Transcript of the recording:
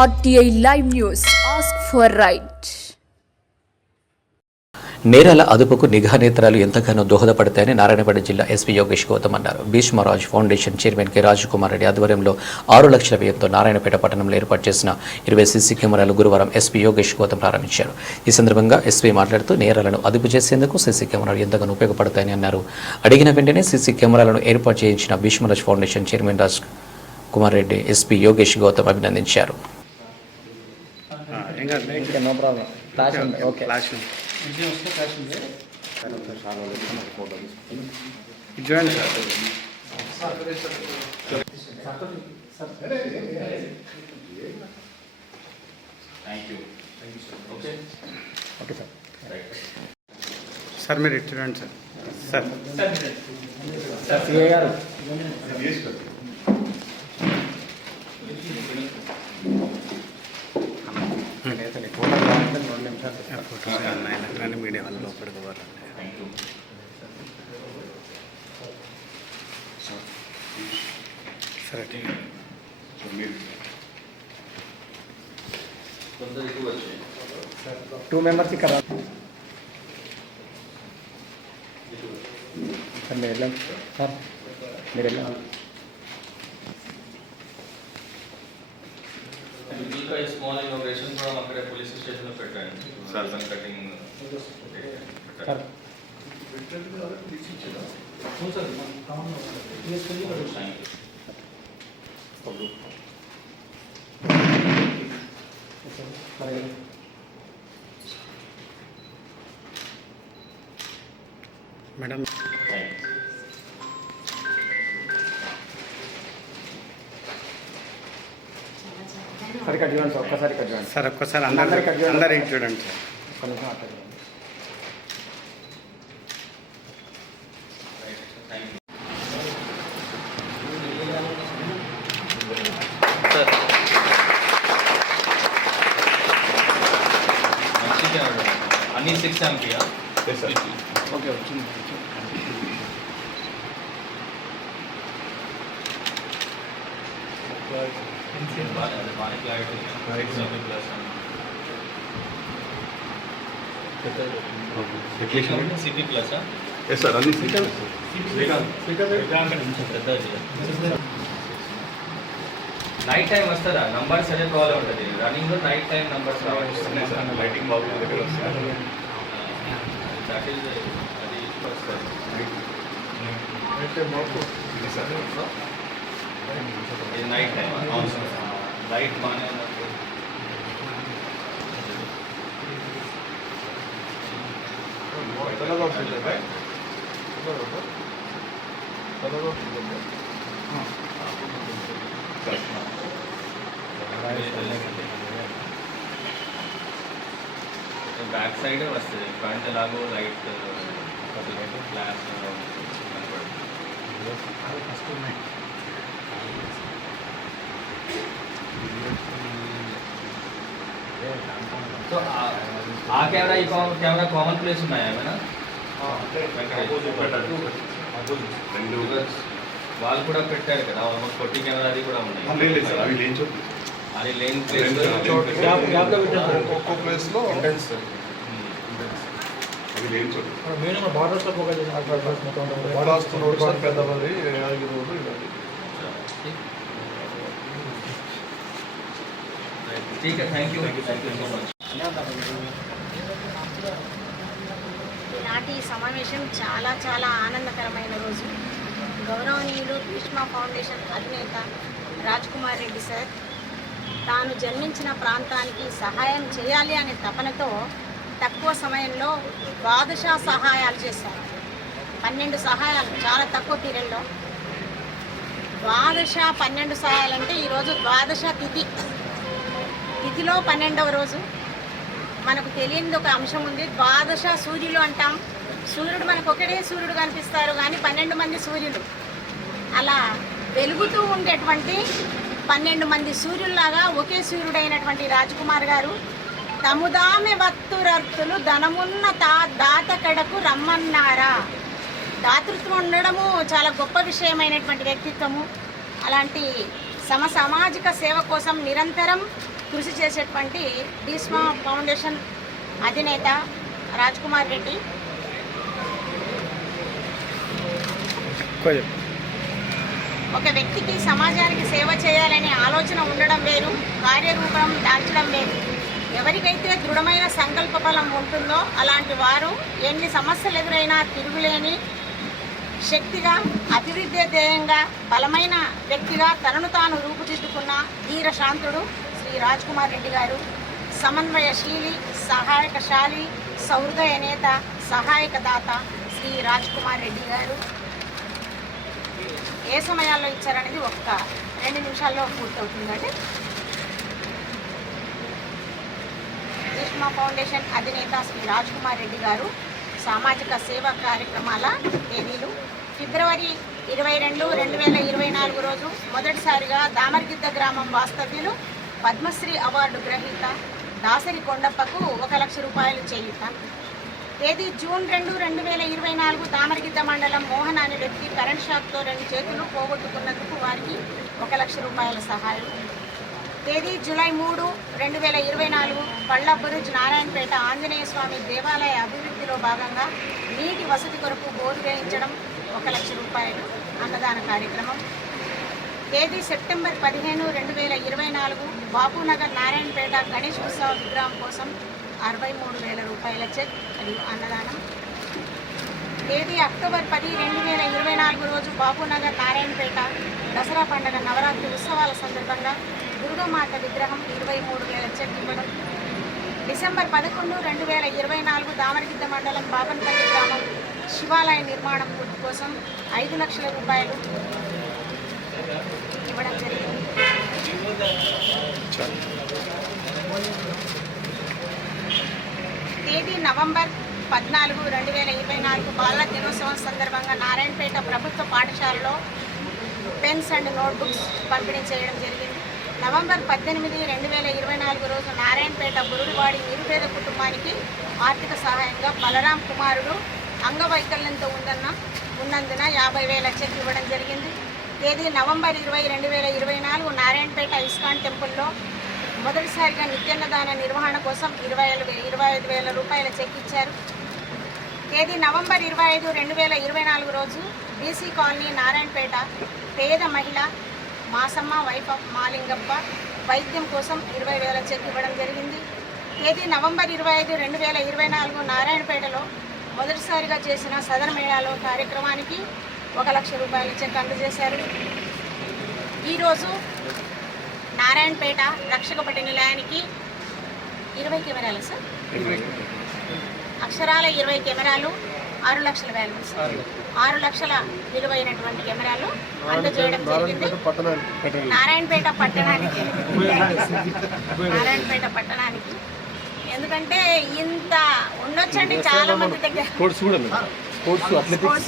RTI Live News. Ask for right. నేరాల అదుపుకు నిఘా నేత్రాలు ఎంతగానో దోహదపడతాయని నారాయణపేట జిల్లా ఎస్పీ యోగేష్ గౌతమ్ అన్నారు. Bhishmaraj foundation chairman K Rajkumar Reddy ఆధ్వర్యంలో 6 లక్షల వ్యయంతో నారాయణపేట పట్టణంలో ఏర్పాటు చేసిన 20 సీసీ కెమెరాలు గురువారం ఎస్పీ యోగేష్ గౌతమ్ ప్రారంభించారు. ఈ సందర్భంగా ఎస్పీ మాట్లాడుతూ నేరాలను అదుపు చేసేందుకు సీసీ కెమెరాలు ఎంతగానో ఉపయోగపడతాయని అన్నారు. అడిగిన వెంటనే సీసీ కెమెరాలను ఏర్పాటు చేయించిన Bhishmaraj foundation chairman Rajkumar Reddy SP Yogesh Gautam అభినందించారు. సార్ మీరు ఇచ్చేయండి సార్. ఫోటో మీడియా వాళ్ళు లోపలికి సరే 2 మెంబర్స్ ఇక్కడ సార్ మీరు వెళ్ళండి సార్ మీరు వెళ్ళండి. ఇంకా ఈ స్మాల్ ఇన్నోవేషన్ కూడా అక్కడ పోలీస్ స్టేషన్లో పెట్టండి సార్. కటింగ్ సార్ మేడం సరే కట్ చేయండి సార్, ఒక్కసారి కట్ చేయండి సార్. ఒక్కసారి అందరికి చూడండి సార్. ఒక్క నిమిషం అట్లా చేయండి. అన్ని 6 MP ఓకే వచ్చింది. సిటీ ప్లస్ సార్ అన్ని నైట్ టైం వస్తుందా? నంబర్స్ అదే ప్రాబ్లం ఉంటుంది. రన్నింగ్ నైట్ టైం నంబర్స్ రావాలి. లైటింగ్ బాగుంది దగ్గర వస్తుంది. దట్ ఈస్ అది వస్తుంది. ఇది నైట్ టైం లైట్ బాగానే ఉన్నప్పుడు బ్యాక్ సైడ్ వస్తుంది. ఫ్రంట్ ఎలాగో లైట్ గ్లాస్ సో ఆ కెమెరా ఈ కెమెరా కామన్ ప్లేస్ ఉన్నాయా ఏమైనా? వాళ్ళు కూడా పెట్టారు కదా ఆల్మోస్ట్ 40 కెమెరా అది కూడా ఉన్నాయి. అది లేని ప్లేస్ ఒక్కో ప్లేస్లో పెద్దవారి 5 రోజులు ఇవ్వాలి. Thank you so much. ఈనాటి సమావేశం చాలా ఆనందకరమైన రోజు. గౌరవనీయులు భీష్మ ఫౌండేషన్ అధినేత రాజకుమార్ రెడ్డి సార్ తాను జన్మించిన ప్రాంతానికి సహాయం చేయాలి అనే తపనతో తక్కువ సమయంలో 12 సహాయాలు చేశారు. 12 సహాయాలు చాలా తక్కువ పీరియడ్లో. 12 సహాయాలంటే ఈరోజు 12 తిథిలో 12వ రోజు. మనకు తెలియని ఒక అంశం ఉంది. 12 సూర్యులు అంటాం. సూర్యుడు మనకు ఒకటే సూర్యుడు కనిపిస్తారు కానీ 12 మంది సూర్యులు అలా వెలుగుతూ ఉండేటువంటి 12 మంది సూర్యుల్లాగా ఒకే సూర్యుడైనటువంటి రాజకుమార్ గారు తముదామె భక్తురర్తులు ధనమున్న దాతకడకు రమ్మన్నారా. దాతృత్వం ఉండడము చాలా గొప్ప విషయమైనటువంటి వ్యక్తిత్వము. అలాంటి సామాజిక సేవ కోసం నిరంతరం కృషి చేసేటువంటి భీష్మ ఫౌండేషన్ అధినేత రాజ్ కుమార్ రెడ్డి ఒక వ్యక్తికి సమాజానికి సేవ చేయాలనే ఆలోచన ఉండడం వేరు, కార్యరూపం దాల్చడం వేరు. ఎవరికైతే దృఢమైన సంకల్ప బలం ఉంటుందో అలాంటి వారు ఎన్ని సమస్యలు ఎదురైనా తిరుగులేని శక్తిగా, అభివృద్ధి ధ్యేయంగా, బలమైన వ్యక్తిగా తనను తాను రూపుదిద్దుకున్న ధీర శాంతుడు శ్రీ రాజ్ కుమార్ రెడ్డి గారు. సమన్వయశీలి, సహాయకశాలి, సహృదయ నేత, సహాయక దాత శ్రీ రాజ్ కుమార్ రెడ్డి గారు ఏ సమయాల్లో ఇచ్చారనేది 2 నిమిషాల్లో పూర్తవుతుందండి. భీష్మ ఫౌండేషన్ అధినేత శ్రీ రాజ్ కుమార్ రెడ్డి గారు సామాజిక సేవా కార్యక్రమాల తేదీలు: ఫిబ్రవరి 22, 2024 రోజు మొదటిసారిగా దామర్గిద్ద గ్రామం వాస్తవ్యులు పద్మశ్రీ అవార్డు గ్రహీత దాసరి కొండప్పకు 1 లక్ష రూపాయలు చేయుత. తేదీ జూన్ 2, 2024 దామర్గిద్ద మండలం మోహన్ అనే వ్యక్తి కరెంట్ షాక్తో 2 చేతులు పోగొట్టుకున్నందుకు వారికి 1 లక్ష రూపాయల సహాయం. తేదీ జూలై 3, 2024 పళ్ళబురుజ్ నారాయణపేట ఆంజనేయ స్వామి దేవాలయ అభివృద్ధిలో భాగంగా నీటి వసతి కొరకు బోరు వేయించడం 1 లక్ష రూపాయలు అన్నదాన కార్యక్రమం. తేదీ సెప్టెంబర్ 15, 2024 బాపునగర్ నారాయణపేట గణేష్ ఉత్సవ విగ్రహం కోసం 63,000 రూపాయల చెక్ మరియు అన్నదానం. తేదీ అక్టోబర్ 10, 2024 రోజు బాపునగర్ నారాయణపేట దసరా పండుగ నవరాత్రి ఉత్సవాల సందర్భంగా దుర్గామాత విగ్రహం 23,000 చెక్ ఇవ్వడం. డిసెంబర్ 11, 2024 దామరగిద్ద మండలం బాపన్పల్లి గ్రామం శివాలయ నిర్మాణం పూర్తి కోసం 5 లక్షల రూపాయలు ఇవ్వడం జరిగింది. తేదీ నవంబర్ 14, 2024 బాలల దినోత్సవం సందర్భంగా నారాయణపేట ప్రభుత్వ పాఠశాలలో పెన్స్ అండ్ నోట్బుక్స్ పంపిణీ చేయడం జరిగింది. నవంబర్ 18, 2024 రోజు నారాయణపేట బురుడివాడి నిరుపేద కుటుంబానికి ఆర్థిక సహాయంగా బలరాం కుమారుడు అంగవైకల్యంతో ఉన్నందున 50,000 చెక్ ఇవ్వడం జరిగింది. తేదీ నవంబర్ 20, 2024 నారాయణపేట ఇస్కాన్ టెంపుల్లో మొదటిసారిగా నిత్యాన్నదాన నిర్వహణ కోసం 25,000 రూపాయల చెక్ ఇచ్చారు. తేదీ నవంబర్ 25, 2024 రోజు బీసీ కాలనీ నారాయణపేట పేద మహిళ మాసమ్మ వైఫ్ ఆఫ్ మాలింగప్ప వైద్యం కోసం 20,000 చెక్ ఇవ్వడం జరిగింది. తేదీ నవంబర్ 25, 2024 నారాయణపేటలో మొదటిసారిగా చేసిన సదర్ మేళాలో కార్యక్రమానికి 1 లక్ష రూపాయల చెక్ అందజేశారు. ఈరోజు నారాయణపేట రక్షకపట్టి నిలయానికి 20 కెమెరాలు సార్, అక్షరాల 20 కెమెరాలు, 6 లక్షల వాల్యూ, 6 లక్షల విలువైనటువంటి కెమెరాలు అందజేయడం జరిగింది. నారాయణపేట పట్టణానికి ఎందుకంటే ఇంత ఉండొచ్చండి చాలా మంది దగ్గర